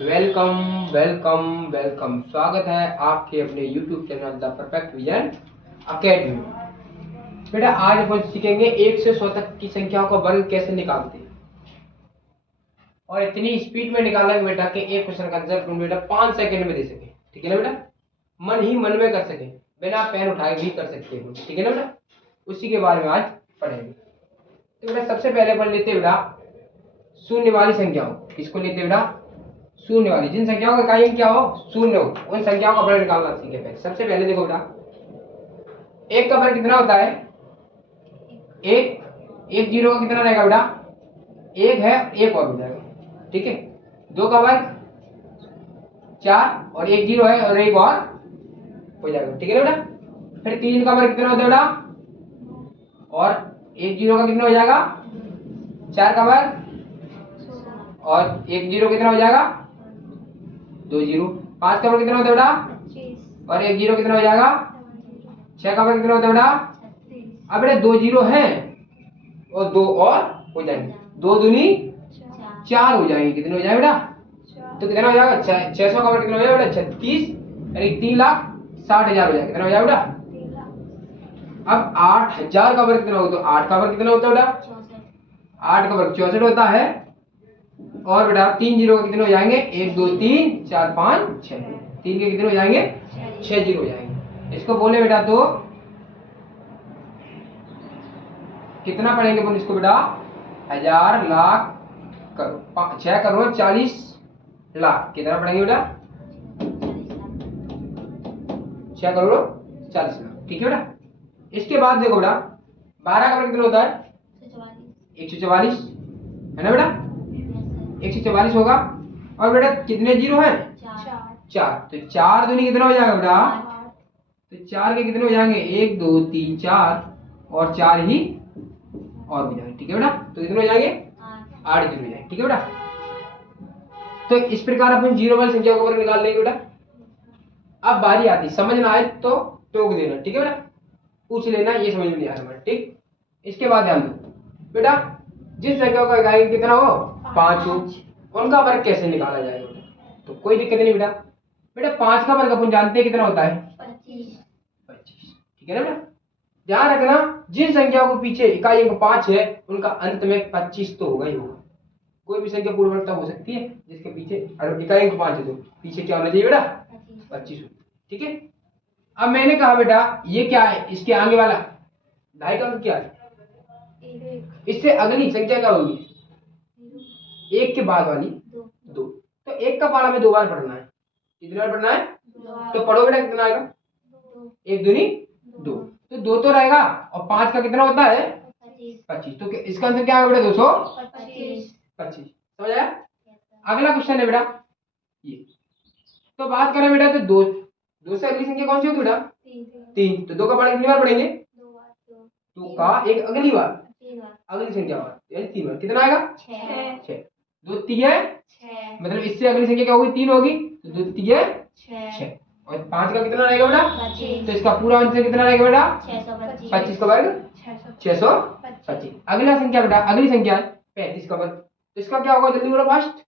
Welcome welcome welcome. स्वागत है आपके अपने YouTube channel the perfect vision academy में। बेटा आज अपन सीखेंगे 1 से 100 तक की संख्याओं का वर्ग कैसे निकालते हैं और इतनी स्पीड में निकालेंगे बेटा कि एक क्वेश्चन का आंसर तुम बेटा 5 सेकंड में दे सके। ठीक है ना बेटा, मन ही मन में कर सके, बिना पेन उठाए भी कर सकते हो। ठीक है ना बेटा, उसी के बारे में आज पढ़ेंगे। तो बेटा सबसे पहले अपन लेते बेटा शून्य वाली संख्याओं। किसको लेते बेटा? शून्य वाली। जिन संख्याओं का इकाई क्या हो शून्य हो, उन संख्याओं का वर्ग निकालना सीखे। पहले सबसे पहले देखो बेटा, एक का वर्ग कितना होता है? एक जीरो का कितना रहेगा बेटा? एक है, एक और हो जाएगा। ठीक है, दो का वर्ग 4 और एक जीरो है और एक और हो जाएगा। ठीक है ना बेटा। फिर 3 का वर्ग कितना होता है बेटा? और एक जीरो का कितना हो जाएगा? 4 का वर्ग और एक जीरो कितना हो जाएगा? 2 जीरो। 5 का वर्ग कितना होता है बेटा? और एक जीरो कितना हो जाएगा? 6 का वर्ग कितना होता है बेटा? अब बेटा 2 जीरो है और 2 और हो जाएंगे, 2 दूनी 4 हो जाएंगे। कितने हो जाएगा बेटा? तो कितना हो जाएगा? 600 का वर्ग कितना हो जाएगा बेटा? 36 यानी 3,60,000 हो जाएगा। कितना हो जाएगा बेटा? अब 8,000 का वर्ग कितना होता है? 8 का वर्ग कितना होता है बेटा? 8 का वर्ग 64 होता है। और बेटा 3 जीरो का कितने हो जाएंगे? 1 2 3 4 5 6। 3 के कितने हो जाएंगे? 6 जीरो हो जाएंगे। इसको बोले बेटा तो कितना पढ़ेंगे अपन इसको बेटा? 1000 लाख करोड़ 6 करोड़ 40 लाख। कितना पढ़ेंगे बेटा? 6 करोड़ 40 लाख। ठीक है बेटा। इसके बाद देखो बेटा 12 का वर्ग कितना होता है? 144 है ना बेटा? 144 होगा। और बेटा कितने जीरो है? 4। तो 4 दूनी कितना हो जाएगा बेटा? तो 4 के कितने हो जाएंगे? 1 2 3 4 और 4 ही और हो जाएंगे। ठीक है बेटा। तो कितने हो जाएंगे? 8 जीरो हो जाएंगे। ठीक है बेटा। तो इस प्रकार अपन जीरो वाली संख्या को वर्ग निकाल लेंगे बेटा। अब बारी आती, समझ ना आए तो टोक देना। ठीक है बेटा, पूछ लेना ये समझ में नहीं आया हमारा। ठीक, इसके बाद ध्यान दो बेटा, जिन संख्याओं का इकाई कितना हो 5 हो, उनका वर्ग कैसे निकाला जाएगा बेटा? तो कोई दिक्कत नहीं बेटा। बेटा 5 का वर्ग अपन जानते हैं कितना होता है? 25। ठीक है ना बेटा। ध्यान रखना, जिन संख्याओं के पीछे इकाई अंक 5 है उनका अंत में 25 तो होगा ही होगा। कोई भी संख्या पूर्णवर्गता हो सकती है जिसके पीछे इकाई अंक 5 है तो पीछे क्या होना चाहिए बेटा? 25। ठीक है। अब मैंने कहा बेटा ये क्या है? इसके आगे वाला 2.5 का अंक क्या है? इससे अगली संख्या क्या होगी? 1 के बाद वाली 2। तो 1 का पारा में 2 बार पढ़ना है। कितनी बार पढ़ना है? तो पढ़ो बेटा, कितना आएगा? 1 दूनी 2। तो 2 तो रहेगा और 5 का कितना होता है? 25। तो इसका आंसर क्या होगा बेटा? 225। समझ आया? अगला क्वेश्चन है बेटा ये। तो बात करें बेटा तो 2 से अगली संख्या कौन सी होगी बेटा? 3। तो 2 का पारा कितनी बार पढ़ेंगे? 2 का एक अगली बार अगली संख्या बार यानी 3 बार। कितना आएगा? 6। 2 3 है, मतलब इससे अगली संख्या क्या होगी? 3 होगी। तो 2 3 है 6 और 5 का कितना रहेगा बेटा? तो इसका पूरा आंसर कितना रहेगा बेटा? 25 का वर्ग 625। अगला संख्या बेटा, अगली संख्या है 35 का वर्ग। तो इसका क्या होगा? जल्दी बोलो फास्ट।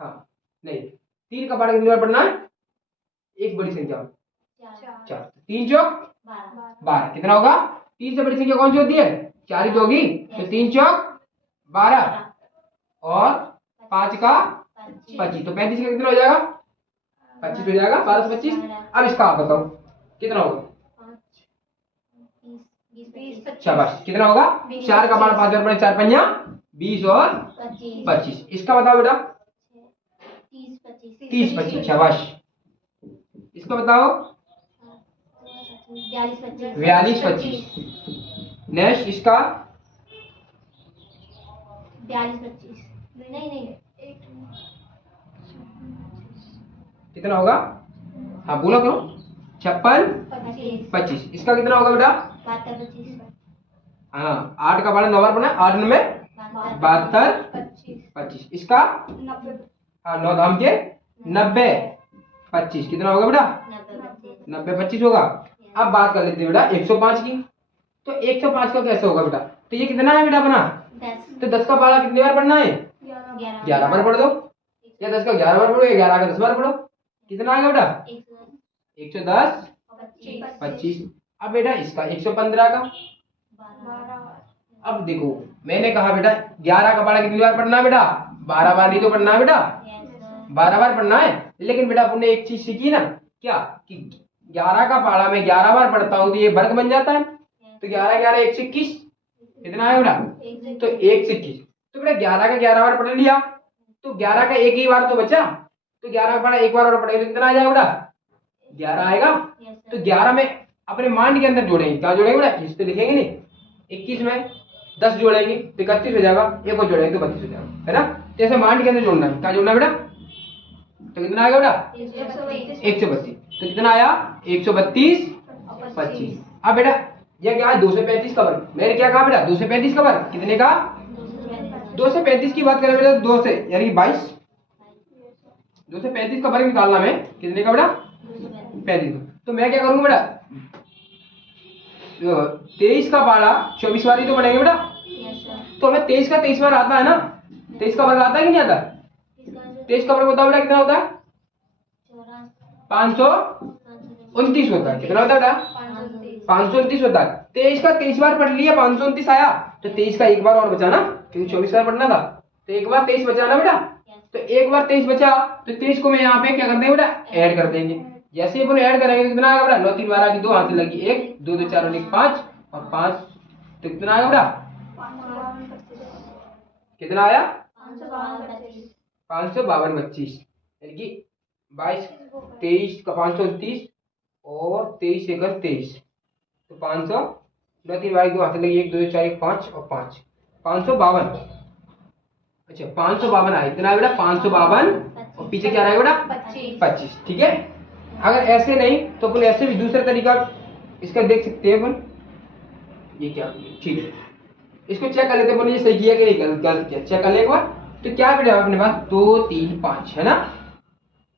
हाँ नहीं, 3 का पारा कितनी बार पढ़ना है? एक बड़ी संख्या 4। 3 चौक 12। कितना होगा? 3 से बड़ी संख्या कौन सी होती है? 4 ही तो होगी। तो 3 चौक 12 और 5 का 25। तो 35 का कितना हो जाएगा? 25 हो जाएगा। 12 से 25। अब इसका आप बताओ कितना होगा? शाबाश। कितना होगा? 4 का पारा 5 बार पढ़े, 4 पंजा 20 और 25। इसका बताओ बेटा? 30 25। शाबाश। इसका बताओ? 42 25। नेक्स्ट इसका 42 25। नहीं कितना होगा? हाँ बोला करो। 56 25। इसका कितना होगा बेटा? 72 हाँ 8 का पारा 9 बार पढ़ना, 8 9 72 25। इसका 90। हाँ 9 धाम के 90 25। कितना होगा बेटा? 90 25 होगा। अब बात कर लेते हैं बेटा 105 की। तो 105 का कैसे होगा बेटा? तो ये कितना है बेटा अपना? 10 तो 10 का पारा कितनी बार पढ़ना है? 11 बार पढ़ दो, या 10 का 11 बार पढ़ो या 11 का 10 बार पढ़ो। कितना आ गया बेटा? 110 25। अब बेटा इसका 115 का। अब देखो मैंने कहा बेटा 11 का पारा कितनी बार पढ़ना है बेटा? 12 बार ही तो पढ़ना है बेटा, 12 बार पढ़ना है। लेकिन बेटा अपन ने एक चीज सीखी ना, क्या कि 11 का पारा मैं 11 बार पढ़ता हूँ तो ये वर्ग बन जाता है। तो 11 11 121 कितना है बेटा? तो 121। तो बेटा 11 का 11 बार पढ़ लिया तो 11 का एक ही बार तो बचा, तो 11 का पारा एक बार और पढ़ेगा तो कितना आ जाएगा बेटा? 11 आएगा। तो 11 में अपने माइंड के अंदर जोड़ेंगे, क्या जोड़ेंगे बेटा? इस पे लिखेंगे नहीं, 21 में 10 जोड़ेंगे तो 31 हो जाएगा, एक और जोड़ेंगे तो 32 हो जाएगा, है ना। तो ऐसे माइंड के अंदर जोड़ना है, क्या जोड़ना है बेटा? तो कितना आएगा बेटा? 132। तो कितना आया? 132 25। अब बेटा यह क्या है? 235 का वर्ग। मैंने क्या कहा बेटा? 235 का वर्ग कितने का? 235 की बात करें बेटा 2 से यानी 22। 235 का वर्ग निकालना मैं कितने का बेटा? 35। तो मैं क्या करूंगा बेटा? 23 का पारा 24 बार ही तो पढ़ेंगे बेटा। तो हमें 23 का 23 बार आता है ना, 23 का वर्ग आता है कि नहीं आता? 23 का वर्ग बताओ बेटा कितना होता है? 529 होता है। कितना होता है बेटा? 529 होता है। 23 का 23 बार पढ़ लिया, 529 आया। तो 23 का एक बार और बचा ना, क्योंकि 24 बार पढ़ना था, तो एक बार 23 बचा ना बेटा। तो एक बार 23 बचा तो 23 को मैं यहाँ पे क्या करते हैं बेटा? ऐड कर देंगे। जैसे अपन ऐड करेंगे तो कितना आएगा बेटा? 9 3 12 की 2 हाथ से लगी 1, 2 2 4 1 5 और 5, तो कितना आएगा बेटा? कितना आया? 552 25, यानी कि 22 23 का 529 और 23 एक 23, तो 500 9 3 12 की 2 हाथ से लगी 1 2 2 4 1 5 और 5, 552। अच्छा 552 आया। कितना है बेटा? 552 और पीछे क्या रहेगा बेटा? 25। ठीक है। अगर ऐसे नहीं तो अपन ऐसे भी दूसरा तरीका इसका देख सकते हैं अपन। ये क्या? ठीक है, इसको चेक कर लेते हैं अपन, ये सही किया कि नहीं गलत किया, चेक कर ले एक बार। तो क्या बेटा अपने पास 2 3 5 है ना,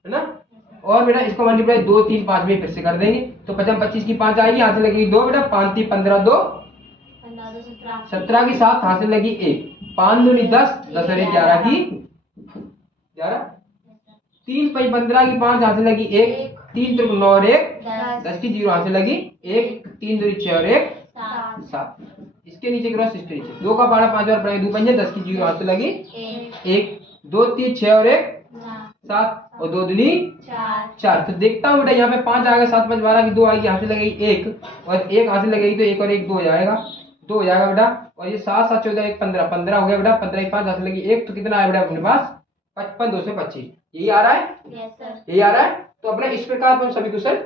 है ना। और बेटा इसको मल्टीप्लाई 2 3 5 में फिर से कर देंगे तो 5 25 की 5 आएगी, यहाँ से लगेगी 2 बेटा, 5 3 15 2 17 की 7 हाथ से लगी 1, 5 दूनी 10 10 और 11 की 11, 3 5 15 की 5 हाथ से लगी 1, 3 3 9 और 1 10 की 0 हाथ से लगी 1, 3 दूनी 6 और 1 7। इसके नीचे क्रॉस, इसके नीचे 2 का पारा 5 और पड़ेगा 2 पंजे 10 की 0 हाथ से लगी 1, 2 3 6 और 1 7 और 2 दूनी 4। तो देखता हूँ बेटा यहाँ पे 5 आएगा, 7 5 12 की 2 आएगी, यहाँ से लगेगी 1 और 1 हाथ से लगेगी तो 1 और 1 2 हो जाएगा, 2 हो जाएगा बेटा। और ये 7 7 14 1 15 15 हो गया बेटा, 15 की 5 हाथ से लगी 1, तो कितना आया बेटा अपने पास? 55 2 से 25। यही आ रहा है? यही आ रहा है। तो अपना इस प्रकार अपन सभी क्वेश्चन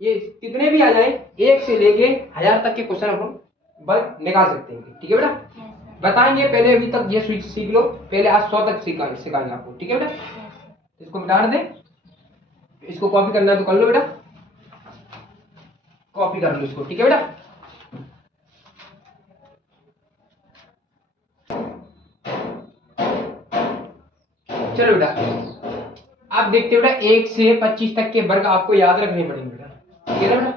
ये कितने भी आ जाए 1 से लेके 1000 तक के क्वेश्चन अपन वर्ग निकाल सकते हैं। ठीक है बेटा, बताएंगे पहले, अभी तक ये स्विच सीख लो, पहले आज 100 तक सिखाएंगे आपको। ठीक है बेटा, इसको मिटा दें, इसको कॉपी करना है तो कर लो बेटा, कॉपी कर लो इसको। ठीक है बेटा, चलो बेटा आप देखते हो बेटा 1 से 25 तक के वर्ग आपको याद रखने पड़ेंगे बेटा। ठीक है बेटा,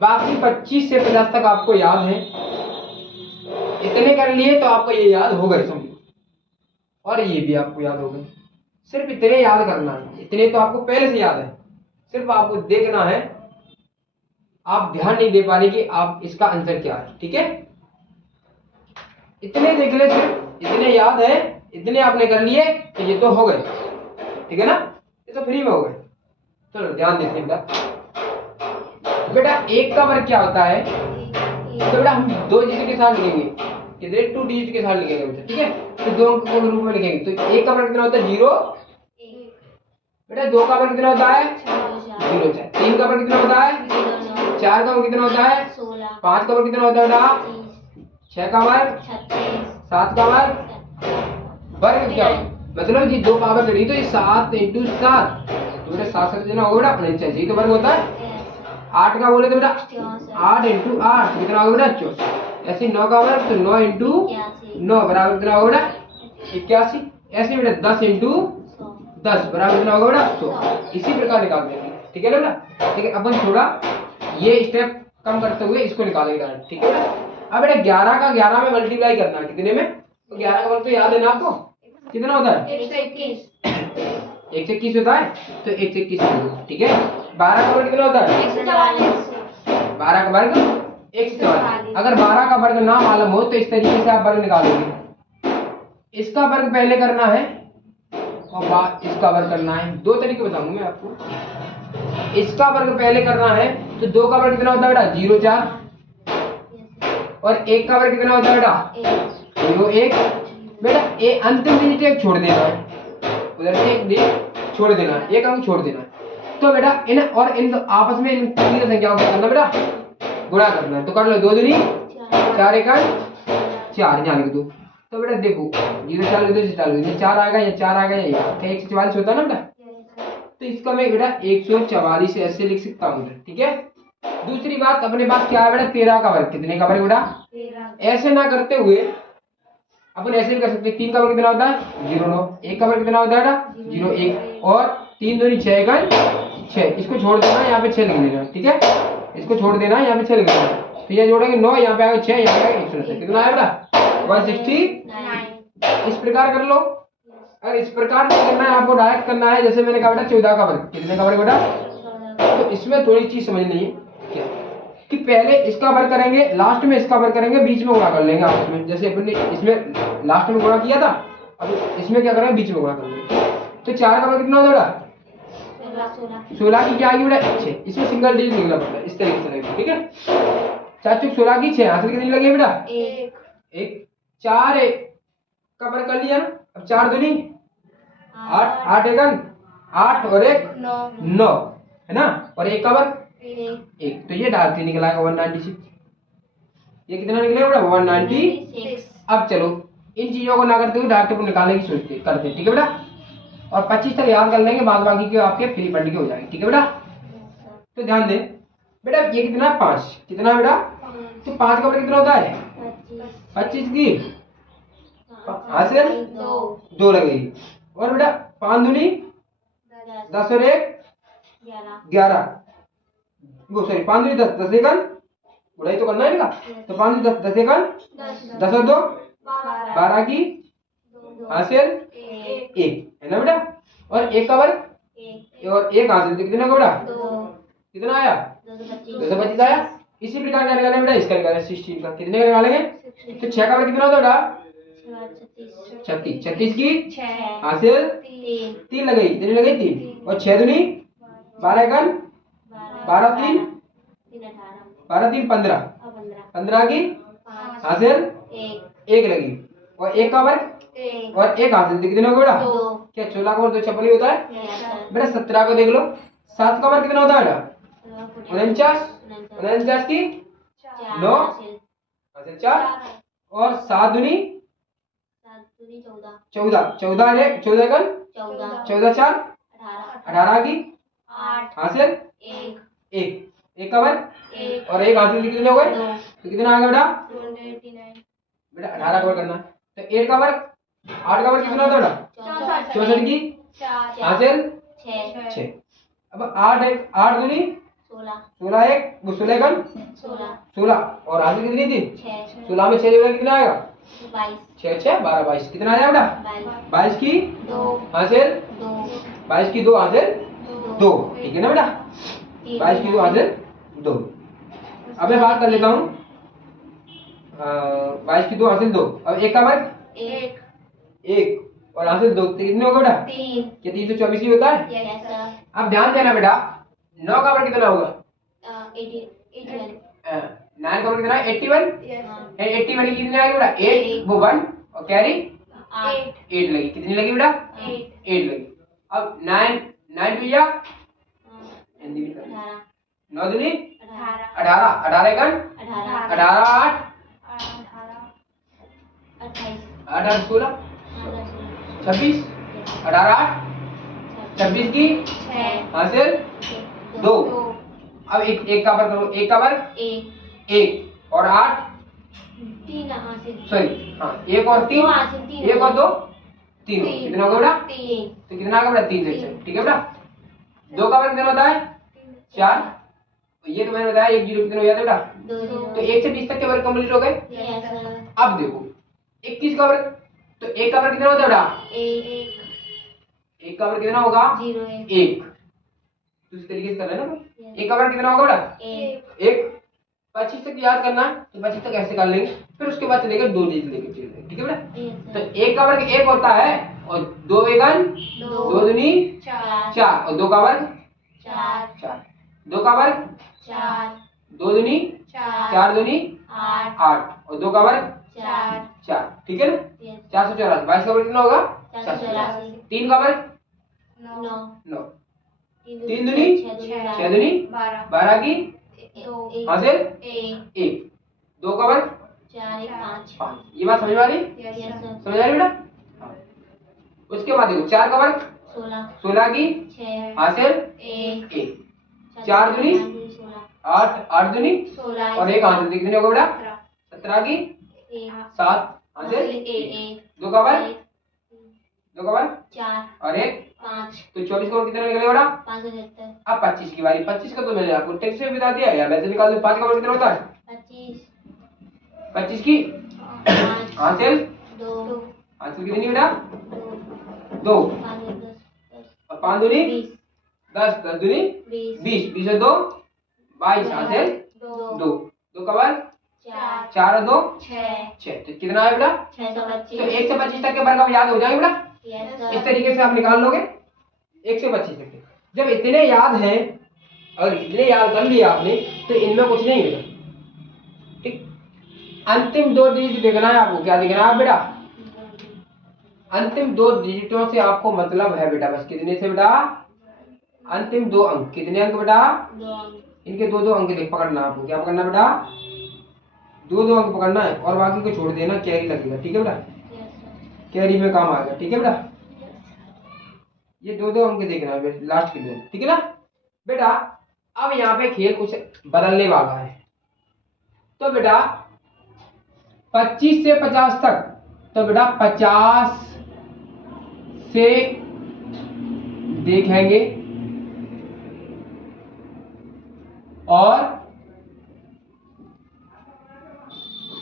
बाकी 25 से 50 तक आपको याद है, इतने कर लिए तो आपको ये याद हो गए समझो, और ये भी आपको याद हो गए। सिर्फ इतने याद करना है, इतने तो आपको पहले से याद है, सिर्फ आपको देखना है, आप ध्यान नहीं दे पा रहे कि आप इसका आंसर क्या है। ठीक है, इतने देख ले, सिर्फ इतने याद है, इतने आपने कर लिए तो ये तो हो गए। ठीक है ना, ये तो फ्री में हो गए। चलो ध्यान देते हैं बेटा, एक का वर्ग क्या होता है? तो बेटा हम 2 डिजिट के साथ लिखेंगे, कितने 2 डिजिट के साथ लिखेंगे बेटा। ठीक है, तो 2 अंक के रूप में लिखेंगे। तो 1 का वर्ग कितना होता है? 0 बेटा। 2 का वर्ग कितना होता है? 0 4। 3 का वर्ग कितना होता है? 4 का वर्ग कितना होता है? 5 का वर्ग कितना होता है बेटा? 6 का वर्ग 7 का वर्ग वर्ग क्या होता है? मतलब ये 2 पावर करी तो ये 7 × 7, तो बेटा 7 7 देना होगा बेटा, 49 यही तो वर्ग होता है। 8 का बोले तो बेटा 8 × 8 कितना होगा बेटा? 64। ऐसे 9 का वर्ग तो 9 × 9 बराबर कितना होगा बेटा? 81। ऐसे बेटा 10 × 10 बराबर कितना होगा बेटा? 100। इसी प्रकार निकाल देंगे। ठीक है बेटा, ठीक है, अपन थोड़ा ये स्टेप कम करते हुए इसको निकालेंगे। ठीक है बेटा, अब बेटा 11 का 11 में मल्टीप्लाई करना है, कितने में? तो 11 का वर्ग तो याद है ना आपको, कितना होता है? 121 121 होता है, तो 121 ठीक है। 12 का वर्ग कितना होता है? 144 12 का वर्ग 144। अगर 12 का वर्ग ना मालूम हो तो इस तरीके से आप वर्ग निकालोगे, इसका वर्ग पहले करना है और बाद इसका वर्ग करना है। दो तरीके बताऊंगा मैं आपको। इसका वर्ग पहले करना है तो 2 का वर्ग कितना होता है बेटा? 0 4, और 1 का वर्ग कितना होता है बेटा? 0 1। बेटा ये अंतिम डिजिट एक छोड़ देना है, उधर से एक डिजिट छोड़ देना है, एक अंक छोड़ देना है। तो बेटा इन और इन आपस में इन तीनों संख्याओं को करना बेटा, गुणा करना है। तो कर लो, 2 दूनी 4 1 4, यहाँ लिख दो। तो बेटा देखो 0 4 लिख दो, 4 लिख दो, 4 आएगा या 4 आएगा या 144 होता है ना बेटा। तो इसका मैं बेटा 144 ऐसे लिख सकता हूँ, ठीक है। दूसरी बात अपने पास क्या है बेटा? 13 का वर्ग, कितने का वर्ग बेटा? ऐसे ना करते हुए अपन ऐसे भी कर सकते हैं। 3 का वर्ग कितना होता है? 0 9। 1 का वर्ग कितना होता है बेटा? 0 1, और 3 दूनी 6 का 6, इसको छोड़ देना, यहाँ पे 6 लिख लेना, ठीक है। इसको छोड़ देना, यहाँ पे 6 लिख लेना। तो ये जोड़ेंगे 9, यहाँ पे आएगा 6, यहाँ पे आएगा 169, कितना आया बेटा? 169। इस प्रकार कर लो। अगर इस प्रकार से करना है आपको, डायरेक्ट करना है, जैसे मैंने कहा बेटा 14 का वर्ग, कितने का वर्ग बेटा? तो इसमें थोड़ी चीज समझनी है क्या, कि पहले इसका वर्ग करेंगे, लास्ट में इसका वर्ग करेंगे, बीच में गुणा कर लेंगे आपस में। जैसे अपन ने इसमें लास्ट में गुणा किया था, अब इसमें क्या करेंगे? बीच में गुणा करेंगे। तो 4 का वर्ग कितना होता है बेटा? 16 की क्या आएगी बेटा? 6। इसमें सिंगल डिजिट लिखना पड़ता है, इस तरीके से लगेगा, ठीक है। 4 चौक 16 की 6, आंसर कितनी लगी बेटा? 1। 4 का वर्ग कर लिया ना। अब 4 दूनी 8, 8 1 8 और 1 9 है ना, और 1 का वर्ग 1। तो ये डाल के निकला है 196। ये कितना निकलेगा बेटा? 196। अब चलो इन चीजों को ना करते हुए डायरेक्ट को निकालने की सोचते करते हैं, ठीक है बेटा। और 25 तक याद कर लेंगे, बाद बाकी के आपके फ्री फंड के हो जाएंगे, ठीक है बेटा। तो ध्यान दे बेटा, ये कितना? 5, कितना बेटा? तो 5 का वर्ग कितना होता है? 25 की हासिल 2 लगेगी, और बेटा 5 दूनी 10 और 1 11, वो सॉरी 5 दूनी 10, 10 एकन गुणाई तो करना है बेटा। तो 5 दूनी 10, 10 एकन 10 और 2 12 की हासिल 1 है ना बेटा। और 1 का वर्ग और 1 हासिल, तो कितना का बेटा? कितना आया? 225 आया। इसी प्रकार का निकालेंगे बेटा, इसका निकालेंगे 16 का, कितने का निकालेंगे? तो 6 का वर्ग कितना होता है बेटा? 36। 36 की हासिल 3 लगेगी, कितनी लगेगी? 3, और 6 दूनी 12 एकन 12 3 12 3 15, 15 की हासिल 1 लगी, और 1 का वर्ग और 1 हासिल, कितने हो गए बेटा? क्या 14 का वर्ग 2 छपली होता है बेटा। 17 को देख लो, 7 का वर्ग कितना होता है बेटा? 49, 49 की 9 हासिल 4, और 7 दूनी 14, 14 रे 14 का 14 4 18 की हासिल 1, 1 का वर्ग और 1 हासिल, कितने हो गए? तो कितना आ गया बेटा? बेटा 18 का वर्ग करना है। तो 8 का वर्ग 8 का वर्ग कितना होता है बेटा? 64 की हासिल 6। अब 8 दूनी 16 1 वो 16 का 16, और हासिल कितनी थी? 16 में 6 जोड़ा कितना आएगा? 6 6 12 22, कितना आया बेटा? 22 की हासिल 22 की 2 हासिल 2, ठीक है ना बेटा। 22 की 2 हासिल 2। अब मैं बात कर लेता हूँ 22 की 2 हासिल 2। अब 1 का वर्ग 1 और हासिल 2, कितने हो गए बेटा? 3। क्या 324 ही होता है? अब ध्यान देना बेटा, 9 का वर्ग कितना होगा? 9 का वर्ग कितना है? 81। 81 की कितने आएगी बेटा? 8 वो 1 और कैरी 8 लगी, कितनी लगी बेटा? 8 लगी। अब 9 भैया 9 दूनी 18, 18 एकन 18 8 8 16 26, 18 8 26 की हासिल 2। अब एक का वर्ग करो, 1 का वर्ग 1 और 8 सॉरी हाँ 1 और 3 1 और 2 3, कितना होगा बेटा? तो कितना आएगा बेटा? 3 से, ठीक है बेटा। 2 का वर्ग कितना होता है? 4। ये तो मैंने बताया 1 0 कितने हो जाते बेटा? 2 तो 1 से 20 तक के वर्ग कंप्लीट हो गए। Yes sir. अब देखो 21 का वर्ग, तो 1 का वर्ग कितना होता है बेटा? 1 1 का वर्ग कितना होगा? 0 1। तो इस तरीके से करना है ना। 1 का वर्ग कितना होगा बेटा? 1। 25 तक याद करना है, तो 25 तक ऐसे कर लेंगे, फिर उसके बाद चलेगा 2 डिजिट लेके चलेंगे, ठीक है बेटा? तो 1 का वर्ग 1 होता है, और 2 वेगन 2 दूनी 4, और 2 का वर्ग 4। 2 का वर्ग 2 दूनी 4 दूनी 8, और 2 का वर्ग 4, ठीक है ना? 484। 22 का वर्ग कितना होगा? 484। 3 का वर्ग 9, 3 दूनी 6 दूनी 12 की हासिल 1, 2 का वर्ग 5। ये बात समझ में आ रही? समझ आ रही बेटा? हाँ। उसके बाद देखो 4 का वर्ग 16 की हासिल 1, 4 दूनी 8, 8 दूनी और 1 हासिल कितने होगा बेटा? 17 की 7 हासिल 1, 2 का वर्ग 4 और 1 5, तो 24 का वर्ग कितना निकलेगा बेटा? 570। अब 25 की बारी। 25 का तो मैंने आपको टेक्स्ट में बता दिया, या वैसे निकाल दो। 5 का वर्ग कितना होता है? 25 की हासिल 2, हासिल कितनी बेटा? 2 और 5 दूनी 10, 10 दूनी 20, 20 और 2 22 हासिल 2, 2 का वर्ग 4 और 2 6, तो कितना है बेटा? 625। तो 1 से 25 तक के वर्ग अब याद हो जाएंगे बेटा? इस तरीके से आप निकाल लोगे 1 से 25 तक के। जब इतने याद हैं और इतने याद कर लिए आपने, तो इनमें कुछ नहीं है, ठीक? अंतिम 2 डिजिट देखना है आपको। क्या देखना है बेटा? अंतिम 2 डिजिटों से आपको मतलब है बेटा, बस कितने से बेटा? अंतिम 2 अंक। कितने अंक बेटा? 2 अंक। इनके 2 अंक देख पकड़ना आपको। क्या पकड़ना बेटा? 2 अंक पकड़ना है, और बाकी को छोड़ देना, कैरी लगेगा, ठीक है बेटा? कैरी में काम आएगा, ठीक है बेटा? ये 2 अंक देखना है लास्ट के 2, ठीक है ना बेटा? अब यहाँ पे खेल कुछ बदलने वाला है। तो बेटा 25 से 50 तक, तो बेटा 50 से देखेंगे और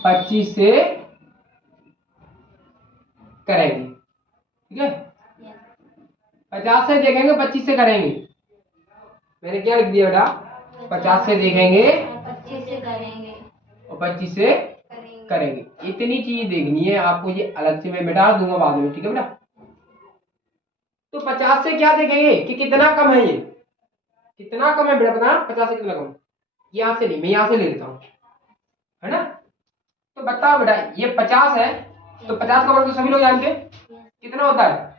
25 से करेंगे, ठीक है? 50 से देखेंगे, 25 से करेंगे। मैंने क्या लिख दिया बेटा? 50 से देखेंगे 25 से करेंगे और 25 से करेंगे। इतनी चीज देखनी है आपको, ये अलग से मैं मिटा दूंगा बाद में, ठीक है बेटा? तो 50 से क्या देखेंगे कि कितना कम है, ये कितना कम है बेटा? पता 50 से कितना कम? यहां से नहीं, मैं यहां से ले लेता हूं, है ना? तो बताओ बेटा, ये 50 है, तो 50 का वर्ग तो सभी लोग जानते हैं कितना होता है?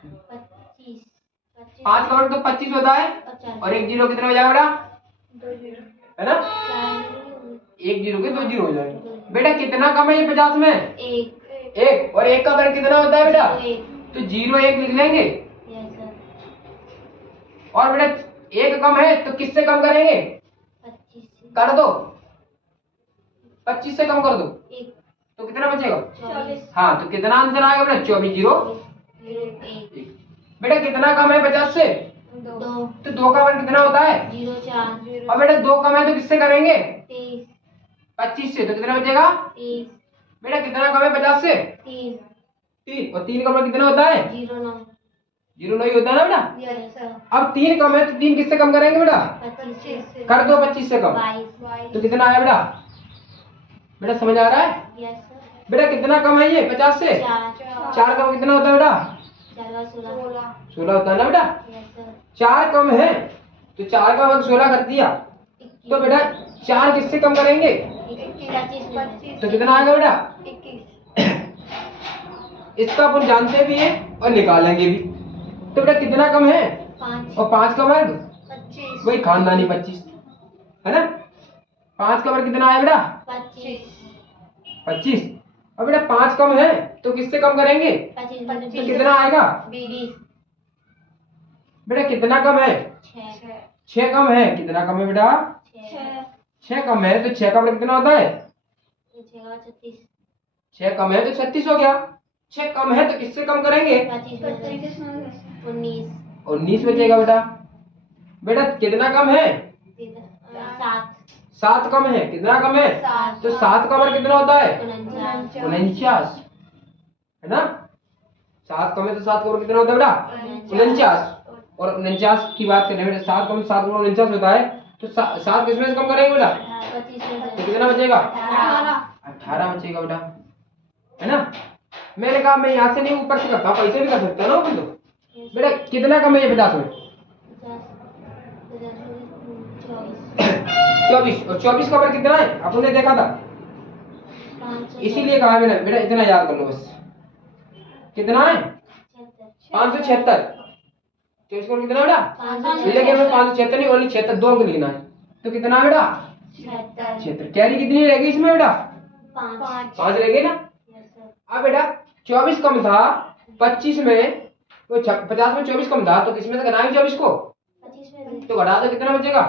5 का वर्ग तो 25 होता है, और 1 जीरो कितना हो जाएगा बेटा? 2 जीरो, है ना? 1 जीरो के 2 जीरो हो जाएंगे बेटा। कितना कम है ये 50 में? 1। और 1 का वर्ग कितना होता है बेटा? तो 0 1 लिख लेंगे। और बेटा 1 कम है, तो किससे कम करेंगे? 25 कर दो, 25 से कम कर दो, तो कितना बचेगा? 24। हाँ, तो कितना आंसर आएगा बेटा? 24 0 1। बेटा कितना कम है 50 से? 2। तो 2 का वर्ग कितना होता है? 0 4। और बेटा 2 कम है तो किससे करेंगे? 23। 25 से, तो कितना बचेगा? 30। बेटा कितना कम है 50 से? 3। और 3 का वर्ग कितना होता है? 0 9। 0 9 ही होता है ना बेटा? Yes sir. अब 3 कम है, तो 3 किससे कम करेंगे बेटा? 25 से। कर दो 25 से कम, 22। तो कितना आया बेटा? बेटा समझ आ रहा है? Yes sir. बेटा कितना कम है ये 50 से? 4 का कितना होता है बेटा? 16 होता है ना बेटा? Yes sir. 4 कम है, तो 4 का वर्ग 16 कर दिया, तो बेटा 4 किससे कम करेंगे? 25। तो कितना आएगा बेटा? 21। इसका अपन जानते भी हैं और निकालेंगे भी। तो बेटा कितना कम है? 5। और 5 का वर्ग 25, वही खानदानी 25, है ना? 5 का वर्ग कितना आया बेटा? 25। और बेटा 5 कम है, तो किससे कम करेंगे? 25। तो कितना आएगा? 20। बेटा कितना कम है? 6 कम है। कितना कम है बेटा? 6 कम है, तो 6 का वर्ग कितना होता है? 6 कम है तो 36 हो गया। 6 कम है तो किससे कम करेंगे? 25। 19 बचेगा बेटा। बेटा कितना कम है? 7। 7 कम है, कितना कम है? 7। तो 7 का वर्ग कितना होता है? 49। 49, है ना? 7 कम है तो 7 का वर्ग कितना होता है बेटा? 49। और 49 की बात करें बेटा, 7 कम 7 गुणा 49 होता है, तो 7 किसमें से कम करेंगे बेटा? 25 तो कितना बचेगा? 18। 18 बचेगा बेटा, है ना? मैंने कहा मैं यहाँ से नहीं ऊपर से करता हूँ, ऐसे भी कर सकता है ना ऊपर तो। बेटा कितना कम है ये 50 में? 24। और 24 का वर्ग कितना है आपने देखा था, इसीलिए कहा मैंने बेटा इतना याद कर लो बस। कितना है? 576। 24 का वर्ग कितना बेटा? लेकिन हमें 576 नहीं, ओनली 76 2 अंक लिखना है। तो कितना बेटा? 76। कैरी कितनी रहेगी इसमें बेटा? 5 रहेगी ना। अब बेटा 24 कम था 25 में, तो 50 में 24 कम था, तो किसमें से घटाएंगे 24 को? तो घटा दो, कितना बचेगा?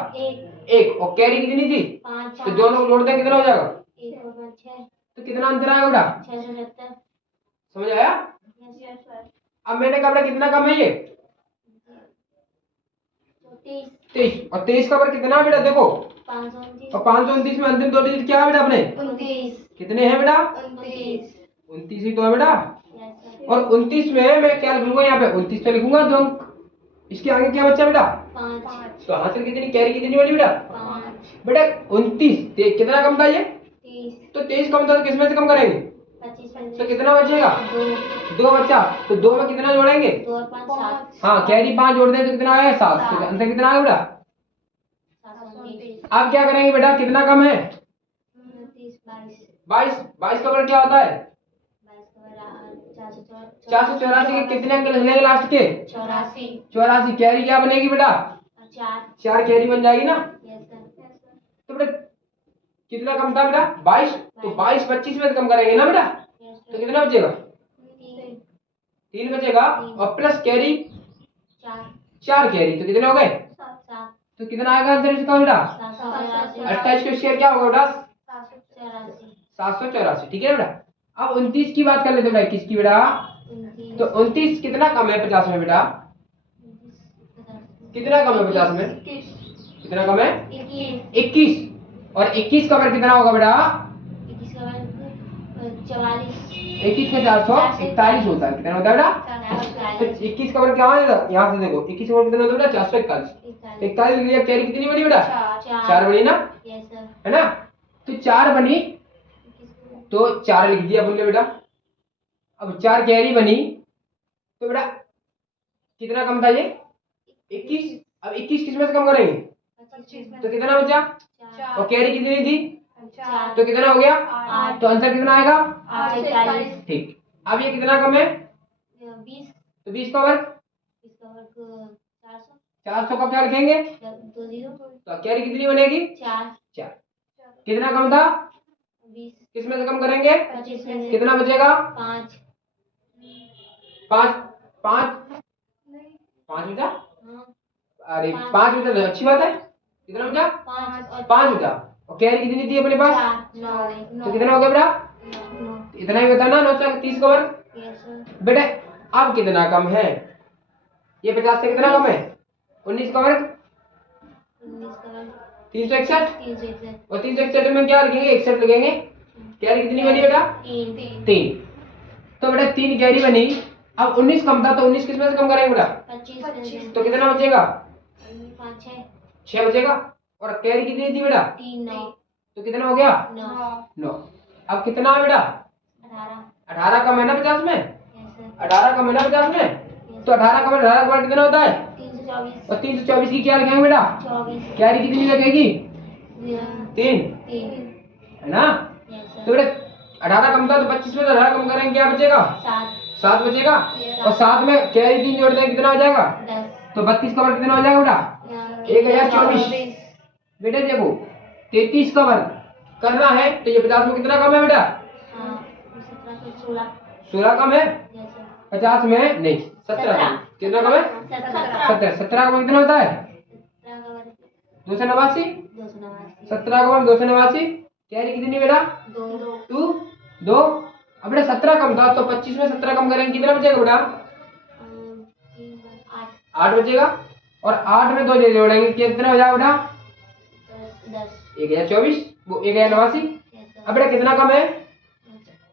1। और कैरी कितनी थी? तो दोनों को जोड़ दें, कितना हो जाएगा? तो कितना अंतर आया बेटा? 670। समझ आया? अब मैंने कहा बेटा कितना कम है ये? 23। और 23 का वर्ग कितना है बेटा? देखो 529। और 529 में अंतिम 2 डिजिट क्या है बेटा अपने? 29। कितने हैं बेटा? 29 ही तो है बेटा। और 29 में मैं क्या लिखूंगा यहाँ पे? 29 पे लिखूंगा 2 अंक। इसके आगे क्या बचा बेटा? 5। तो हासिल कितनी, कैरी कितनी बनी बेटा? 5। बेटा 29 कितना कम था ये? 30। तो 23 कम था, तो किसमें से कम करेंगे? 25। तो कितना बचेगा? 2। 2 बचा, तो 2 में कितना जोड़ेंगे? 2 और 5 7। हाँ, कैरी 5 जोड़ दें तो कितना आया? 7। तो अंतर कितना आया बेटा? 729। अब क्या करेंगे बेटा, कितना कम है? 22। 22 का वर्ग क्या होता है? 484 के कितने अंक लगेंगे लास्ट के? 84। 84। कैरी क्या बनेगी बेटा? 4 कैरी बन जाएगी ना। तो बेटा कितना कम था बेटा? 22। तो 22 25 में कम करेंगे ना बेटा, तो कितना बचेगा? 3 बचेगा। और प्लस कैरी 4 कैरी, तो कितने हो गए? 7। तो कितना आएगा आंसर इसका बेटा? 28 का स्क्वायर क्या होगा बेटा? 784। ठीक है बेटा। अब 29 की बात कर लेते बेटा, 21 की बेटा। तो 29 कितना कम है 50 में बेटा? कितना कम है 50 में? कितना कम है? 21। और 21 का वर्ग कितना होगा बेटा? 21 में 441 होता है। कितना होता है बेटा? तो 21 का वर्ग क्या है? यहाँ से देखो 21 का वर्ग कितना होता है बेटा? 441। 41 लिख लिया। कैरी कितनी बनी बेटा? 4 बनी ना, है ना? तो 4 बनी तो 4 लिख दिया बोले बेटा। अब 4 कैरी बनी तो बेटा कितना कम था ये? 21। अब 21 किसमें से कम करेंगे? तो कितना बचा? और कैरी कितनी थी? तो कितना हो गया? तो आंसर कितना आएगा? 41। ठीक। अब ये कितना कम है? 20। तो 20 का वर्ग 400। 400 का क्या लिखेंगे? 2 0। तो कैरी कितनी बनेगी? 4। कितना कम था? 20। किसमें से कम करेंगे? 25 में से कितना बचेगा? 5। 5 5 बचा। हाँ। अरे 5 बचा तो अच्छी बात है। कितना बचा? 5 बचा। और कैरी कितनी थी अपने पास? 9। तो कितना हो गया बेटा? इतना ही बताना। 930 का वर्ग बेटा। अब कितना कम है ये? 50 से कितना कम है? 19 का वर्ग 361। और 361 में क्या लिखेंगे? 61 लिखेंगे। कैरी कितनी बनी बेटा? 3। तो बेटा 3 कैरी बनी। अब 19 कम था, तो 19 किसमें से कम करेंगे बेटा? 25। तो कितना बचेगा? 5 6 बचेगा। और कैरी कितनी थी बेटा? 3 9। तो कितना हो गया? 9। अब कितना है बेटा? 18 कम है ना 50 में? 18 कम है ना 50 में? तो 18 कम 18 का कितना होता है? 324। और 324 की क्या लिखेंगे बेटा? 24। कैरी कितनी लगेगी? 3, 3। है ना? तो बेटा 18 कम था, तो 25 में 18 कम करेंगे, क्या बचेगा? 7 बचेगा। और 7 में कैरी 3 जोड़ देंगे, कितना हो जाएगा? 10। तो 32 का वर्ग कितना हो जाएगा बेटा? 1024। बेटा देखो 33 का वर्ग करना है, तो ये 50 में कितना कम है बेटा? 16 कम है। 50 में नहीं, 17 कम। कितना कम है? 17। 17 का वर्ग कितना होता है? 289। 17 का वर्ग 289। कैरी कितनी बेटा? 2। अब बेटा 17 कम था, तो 25 में 17 कम करेंगे, कितना बचेगा बेटा? 8 बचेगा। और 8 में 2 जोड़ेंगे, कितना हो जाएगा बेटा? 1024, वो 1089। Yes sir. अब बेटा कितना कम है?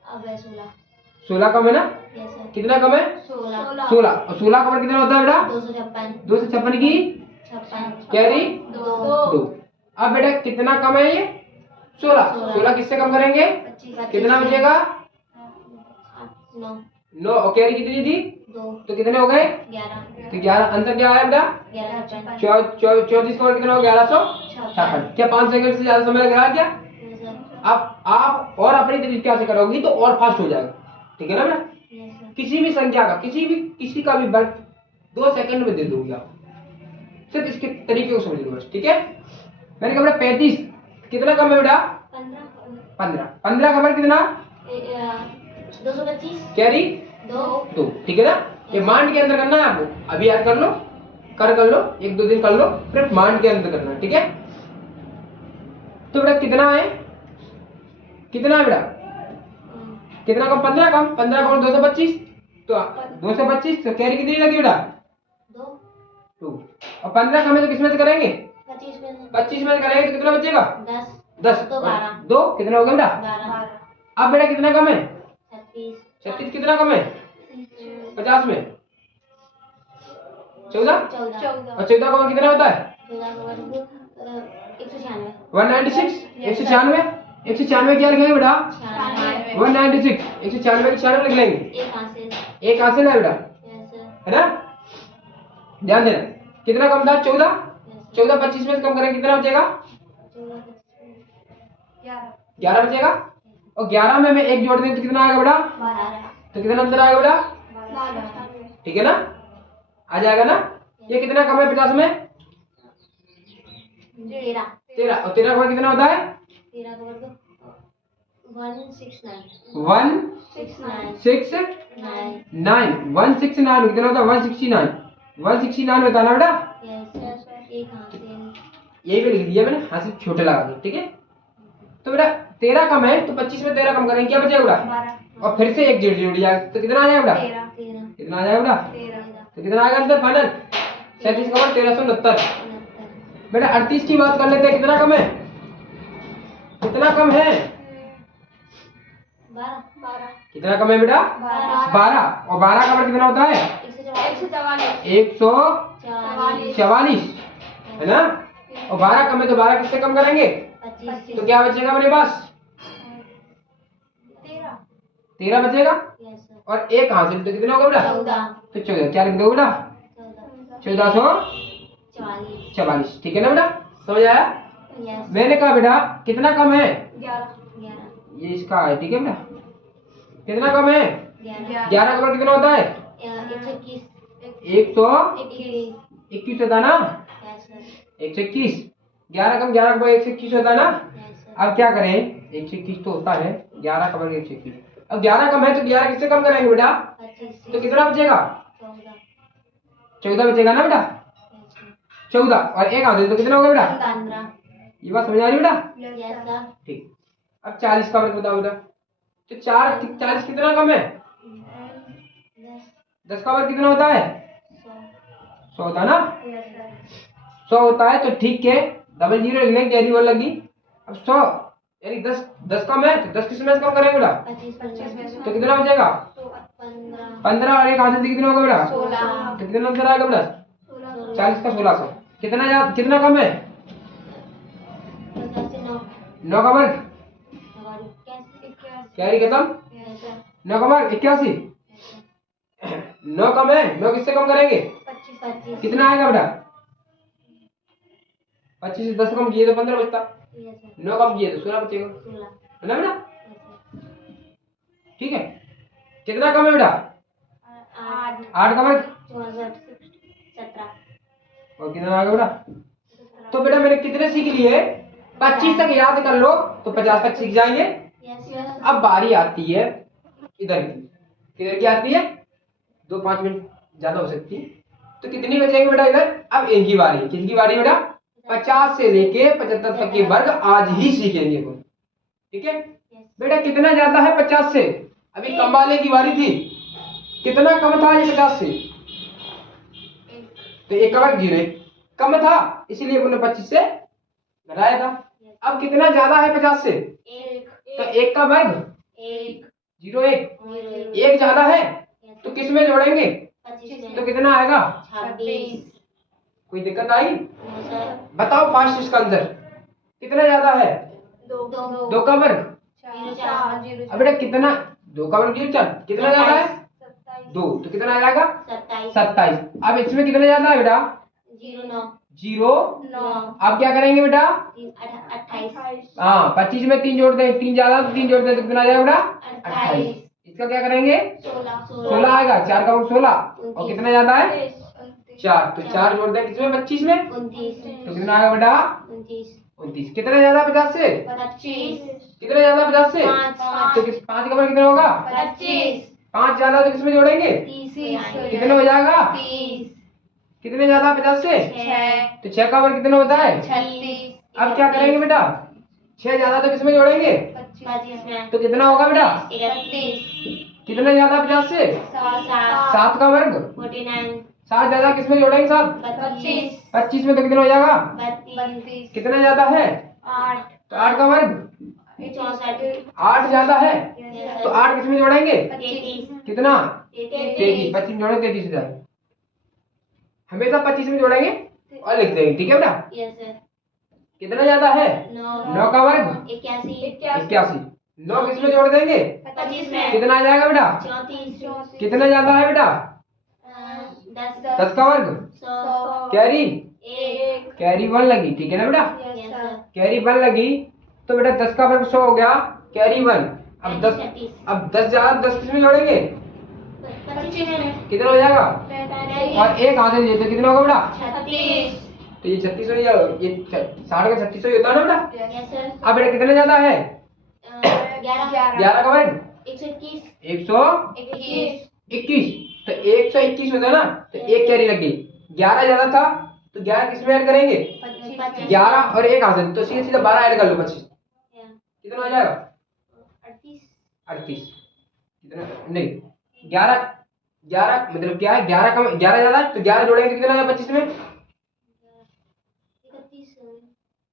अब है 16। 16 कम है ना? Yes sir. कितना कम है? 16। 16, और 16 का वर्ग कितना होता है बेटा? 256। 256 की 56। कैरी 2। 2। अब बेटा कितना कम है ये? 16। 16 किससे कम करेंगे? 25। कितना बचेगा? 9। 9, और कैरी कितनी थी? 2। तो कितने हो गए? 11। तो 11, आंसर क्या आया बेटा? 11। 34 का वर्ग कितना हो? 1156। क्या 5 सेकंड से ज्यादा समय लग रहा है क्या? Yes sir. अब आप और अपनी तरीके से करोगी तो और फास्ट हो जाएगा, ठीक है ना बेटा? Yes sir. किसी भी संख्या का किसी का भी वर्ग 2 सेकंड में दे दोगे आप, सिर्फ इसके तरीके को समझ लो बस, ठीक है? मैंने कहा बेटा 35 कितना कम है बेटा? 15। 15 का वर्ग कितना? 225। कैरी 2। 2, ठीक है ना? ये मान के अंदर करना है आपको, अभी याद कर लो, कर लो, 1-2 दिन कर लो, फिर मान के अंदर करना है, ठीक है? तो बेटा कितना है? कितना है बेटा? कितना कम? 15 कम। 15 कम 225, तो 225, तो कैरी कितनी लगी बेटा? 2। और 15 कम है तो किसमें से करेंगे? 25 में। 25 में से करेंगे तो कितना बचेगा? 10। 10। तो 12। 2 कितना हो गया बेटा? 12। अब बेटा कितना कम है? 36। 36 कितना कम है? 50 में 14। 14। और 14 का वर्ग कितना होता है? 14 का वर्ग 196। 196। 196। 196 क्या लिखेंगे बेटा? 196। 196 की 96 लिख लेंगे। एक हासिल। एक हासिल है बेटा, यस सर। है ना? ध्यान देना, कितना कम था? 14। यस 14 25 में से कम करेंगे कितना बचेगा? 11 बचेगा। और 11 में एक जोड़ दें तो कितना आएगा बेटा? 12। तो कितना अंतर आएगा बेटा? 12। ठीक है ना? आ जाएगा ना? ये कितना कम है 50 में? 13। 13। और 13 का वर्ग कितना होता है? 13 का वर्ग 169। 169। 9। 169 कितना होता है? 169। 169 होता है ना बेटा? Yes sir. एक हासिल। यही पे लिख दिया मैंने, हासिल छोटे लगा दिए, ठीक है? तो बेटा 13 कम है तो 25 में 13 कम करेंगे क्या बचेगा बेटा? 12। और फिर से एक जोड़ जोड़ दिया तो कितना आ जाएगा बेटा? 13। कितना आ जाएगा बेटा? 13। तो कितना आएगा आंसर फाइनल? 37 का वर्ग 1369। बेटा 38 की बात कर लेते हैं, कितना कम है? कितना कम है? 12। कितना कम है बेटा? 12। और 12 का वर्ग कितना होता है? 144, है ना? और 12 कम है तो 12 किससे कम करेंगे? 25। तो क्या बचेगा मेरे पास? 13 बचेगा। Yes sir. और एक हासिल तो कितना होगा बेटा? 14। तो 14 क्या लिख दो बेटा? 44। 1444, ठीक है ना बेटा? समझ आया? यस। मैंने कहा बेटा कितना कम है? 11। ये इसका है, ठीक है बेटा? कितना कम है? 11। 11 का वर्ग कितना होता है? 121। 121 होता है ना? Yes sir. 121। 11 कम 11 का वर्ग 121 होता है ना? Yes sir. अब क्या करें? 121 तो होता है, 11 का वर्ग 121। अब 11 कम है तो 11 किससे कम करेंगे बेटा? 25। तो कितना बचेगा? 14। 14 बचेगा ना बेटा? Yes sir. 14 और एक हासिल तो कितना होगा बेटा? 15। ये बात समझ आ रही बेटा? Yes sir. ठीक। अब 40 का वर्ग बताओ बेटा। तो 40 कितना कम है? 10 का वर्ग कितना होता है? 100 होता है ना? 100 होता है तो ठीक है, डबल जीरो लिख लेंगे, कैरी वन लगी। अब 100 यानी 10 कम है तो 10 किस में से कम करेंगे बेटा? 25। तो कितना बचेगा? 15। 15 और एक हासिल से कितना होगा बेटा? 16। तो कितना अंतर आएगा बेटा? 40 का 1600। कितना कम है? 9। 9 का वर्ग कैरी खत्म। Yes sir. 9 का वर्ग 81। 9 कम है, 9 किससे कम करेंगे? 25। कितना आएगा बेटा? 25 से 10 कम किए तो 15 बचता। Yes sir. 9 कम किए तो 16 बचेगा, 16। है ना बेटा? Yes sir. ठीक है। कितना कम है बेटा? 8 का वर्ग 64। 17। और कितना आएगा बेटा? तो बेटा मैंने कितने सीख लिए? 25 तक याद कर लो तो 50 तक सीख जाएंगे। Yes sir. अब बारी आती है इधर की, किधर की आती है? 2-5 मिनट ज्यादा हो सकती है। तो कितनी बचेंगे बेटा इधर? अब इनकी बारी है। किसकी बारी बेटा? 50 से लेके 75 तक के वर्ग आज ही सीखेंगे हम, ठीक है बेटा? कितना ज्यादा है 50 से? अभी कम वाले की बारी थी, कितना कम था ये 50 से? तो एक का वर्ग 0 कम था, इसीलिए उन्होंने 25 से घटाया था, अब कितना ज्यादा है 50 से? एक तो 1 का वर्ग एक 0 1, जीरो 1 ज्यादा है तो किस में जोड़ेंगे? 25 तो कितना आएगा? 26 कोई दिक्कत आई? नो सर बताओ फास्ट इसका आंसर कितना ज्यादा है? दो 2 का वर्ग। चार अब बेटा कितना 2 का वर्ग 0 4 कितना ज्यादा है? 2 तो कितना आ जाएगा? 27। अब इसमें कितना ज्यादा है बेटा? 0 9 अब क्या करेंगे बेटा? 28 हाँ 25 में 3 जोड़ दें, 3 ज्यादा तो 3 जोड़ दें तो कितना आ जाएगा बेटा? 28। इसका क्या करेंगे? 16 आएगा, 4 का वर्ग 16 और कितना ज्यादा है? 4 तो 4 जोड़ दें किसमें? 25 में 29 तो कितना आएगा बेटा? 29। कितना ज्यादा 50 से? 25 कितना ज्यादा 50 से? पाँच। तो 5 का वर्ग कितना होगा? 5 ज्यादा तो किसमें जोड़ेंगे? 30 कितना हो जाएगा? 30 कितने ज्यादा 50 से? 6 तो 6 का वर्ग कितना होता है? 36 अब क्या करेंगे बेटा? 6 ज्यादा तो किसमें जोड़ेंगे? 25 में तो कितना होगा बेटा? 31 कितना ज्यादा 50 से? 7 का वर्ग 49 7 ज्यादा किसमें जोड़ेंगे? 7 25 25 में तो कितना हो जाएगा? 32 कितना ज्यादा है? 8 तो 8 का वर्ग 64 8 ज्यादा है तो 8 किसमें जोड़ेंगे? 33 कितना? 33। 25 में जोड़े 33 हो जाएगा। हमेशा 25 में जोड़ेंगे और लिख देंगे, ठीक है बेटा? यस सर कितना ज्यादा है? 9 का वर्ग 81। 9 किसमें जोड़ देंगे? 25 में कितना आ जाएगा बेटा? 34 कितना ज्यादा है बेटा? 10 का वर्ग 100 कैरी 1 कैरी 1 लगी, ठीक है ना बेटा? यस सर कैरी 1 लगी तो बेटा 10 का वर्ग 100 हो गया, कैरी 1। अब 10 ज्यादा 10 किसमें जोड़ेंगे? 25 में कितना हो जाएगा? 45 और एक आधे दिए तो कितना होगा बेटा? 36 तो ये 36 हो जाएगा, ये 60 का 36 होता है ना बेटा? यस सर अब बेटा कितना ज्यादा है? 11 11 का वर्ग 121 121। तो 121 होता है ना, तो एक कैरी लगी। 11 ज्यादा था तो 11 किसमें ऐड करेंगे? 11 और एक हासिल तो सीधा सीधा 12 ऐड कर लो 25। कितना हो जाएगा? 38। कितना नहीं 11 मतलब क्या है? 11 का 11 ज्यादा है तो 11 जोड़ेंगे तो कितना आएगा 25 में?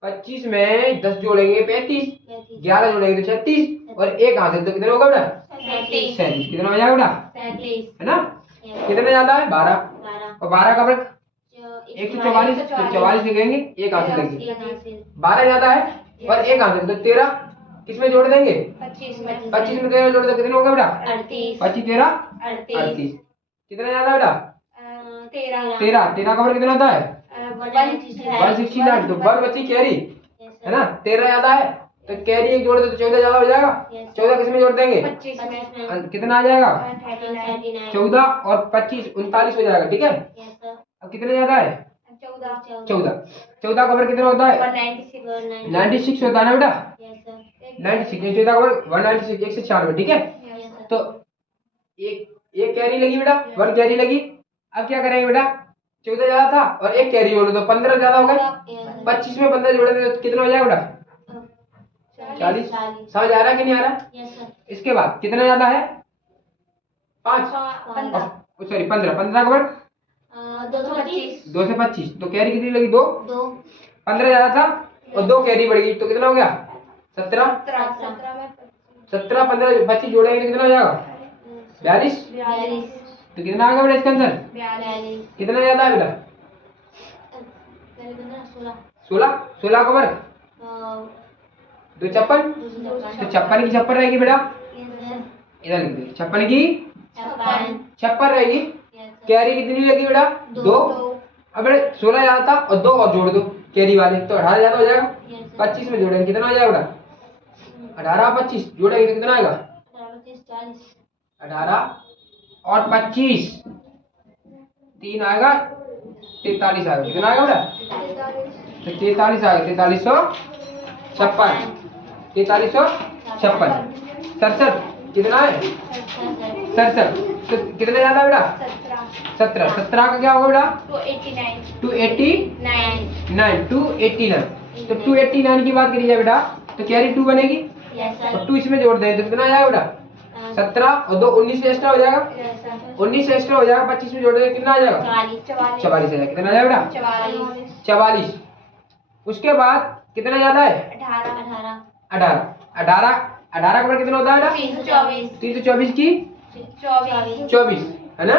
25 में 10 जोड़ेंगे 35, 11 जोड़ेंगे तो 36 और एक हासिल तो कितना होगा बेटा? 37। कितना हो जाएगा बेटा? है ना? कितना ज्यादा है? 12 और 12 का वर्ग 144 तो 44 लिखेंगे, एक हासिल लेंगे। 12 ज्यादा है और एक हासिल तो 13 किसमें जोड़ देंगे? 25 में 13 जोड़ दो कितना होगा बेटा? 25 13 38। कितना ज्यादा बेटा? 13 का वर्ग कितना होता है? 169। तो 1 बची कैरी, है ना? 13 ज्यादा है तो कैरी एक जोड़ दो तो 14 ज्यादा हो जाएगा। 14 किसमें जोड़ देंगे? 25 में कितना आ जाएगा? 39 14 और 25 39 हो जाएगा, ठीक है? यस सर अब कितना ज्यादा है? 14 का वर्ग कितना होता है? 96 होता है ना बेटा? यस सर 96 14 का वर्ग 196 196, ठीक है? यस सर तो एक कैरी लगी बेटा, 1 कैरी लगी। अब क्या करेंगे बेटा? 14 ज्यादा था और एक कैरी जोड़ दो 15 ज्यादा हो गए। 25 में 15 जोड़े तो कितना हो जाएगा बेटा? 40। समझ आ रहा है कि नहीं आ रहा? यस सर इसके बाद कितना ज्यादा है? 5 सॉरी 15 का वर्ग 225 2 से 25 तो कैरी कितनी लगी? 2। 2 15 ज्यादा था और 2 कैरी बढ़ गई तो कितना हो गया? 17। 17 15 25 जोड़ेंगे तो कितना हो जाएगा? 42। 42 तो कितना आ गया बेटा इसका आंसर? 42 कितना ज्यादा है बेटा? 16। 16 का वर्ग 2 56 तो 56 की 56 रहेगी बेटा, इधर लिख दे 56 की 56 रहेगी। कैरी कितनी लगी बेटा? 2। अब बेटा 16 ज्यादा था और 2 और जोड़ दो कैरी वाले तो 18 ज्यादा हो जाएगा। 25 में जोड़ेंगे कितना हो जाएगा बेटा? 18 और 25 जोड़ेंगे तो कितना आएगा? 18 और 25 3 आएगा 43 आएगा। कितना आएगा बेटा? तो 43 आएगा 4356 4356 67 कितना है? 67 तो कितना ज्यादा बेटा? 17 17 का क्या होगा बेटा? 289 तो 289 की बात करी जाए बेटा तो कैरी 2 बनेगी और 2 इसमें जोड़ दें तो कितना आ जाएगा बेटा? 17 और 2 19 से एक्स्ट्रा हो जाएगा। 19 से एक्स्ट्रा हो जाएगा 25 में जोड़ देंगे कितना आ जाएगा? 44 आ जाएगा। कितना आ जाएगा बेटा? 44। उसके बाद कितना ज्यादा है? 18 18 18 18 का वर्ग कितना होता है बेटा? 324 324 की 24 है ना?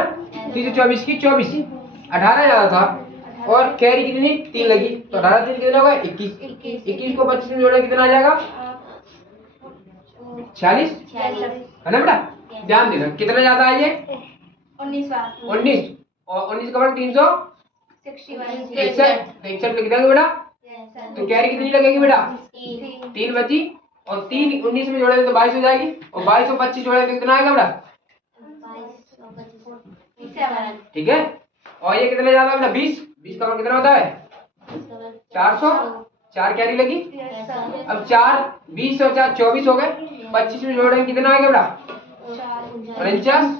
324 की 24 18 ज्यादा था और कैरी कितनी 3 लगी तो 18 3 कितना होगा 21 21 को 25 में जोड़ा कितना आ जाएगा 46 है ना बेटा? ध्यान देना कितना ज्यादा है ये 19 और 19 का वर्ग 361 लिख देंगे बेटा। तो कैरी कितनी लगेगी बेटा 3 बची और 3 19 में जोड़ेंगे तो 22 हो जाएगी और 22 और 25 जोड़ेंगे तो कितना आएगा बेटा? ठीक है। और ये कितना ज्यादा बेटा 20 का वर्ग कितना होता है 400 4 कैरी लगी। अब 4 20 और 4 24 हो गए 25 में जोड़ेंगे कितना आएगा बेटा 49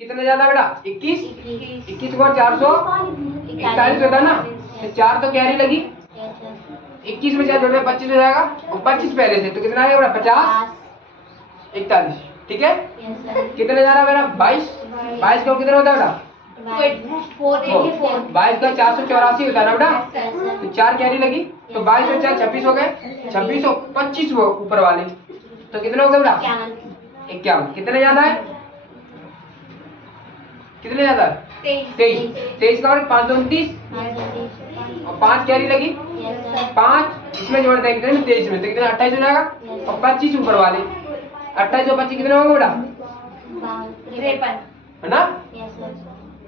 कितना ज्यादा बेटा 21 को 441 होता है ना तो 4 तो कैरी लगी 21 में 4 जोड़े 25 हो जाएगा और 25 पहले से तो कितना आएगा बेटा 50 41 ठीक है। कितने ज्यादा बेटा 22 का कितना होता है बेटा 22 का 484 होता है ना बेटा तो 4 कैरी लगी तो 22 और 4 26 हो गए 26 और 25 वो ऊपर वाले तो कितना हो गया बेटा 51 कितने ज्यादा है कितने ज्यादा है 23 का वर्ग 529 और 5 कैरी लगी 5 इसमें जोड़ देंगे कितने 23 में तो कितना 28 हो जाएगा और 25 ऊपर वाले 28 और 25 कितना होगा बेटा 53 है ना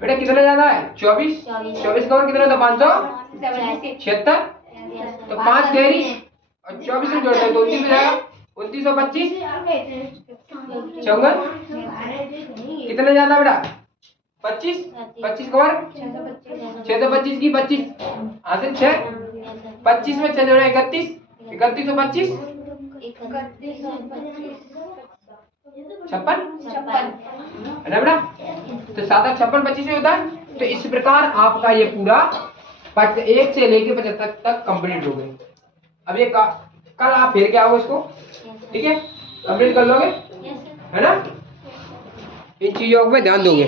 बेटा कितना ज्यादा है 24 का वर्ग कितना होता है 576 तो 5 कैरी और 24 में जोड़ते हैं तो 29 हो जाएगा 29 और 25 54 कितना ज्यादा बेटा 25 का वर्ग 625 की 25 से 6 25 में 6 जोड़े 31 31 और 25 56 है ना बेटा तो 7 56 25 में होता है। तो इस प्रकार आपका ये पूरा 1 से लेके 75 तक कंप्लीट हो गए। अब ये कल आप फिर के आओ इसको ठीक है कंप्लीट कर लोगे है ना इन चीजों पे ध्यान दोगे।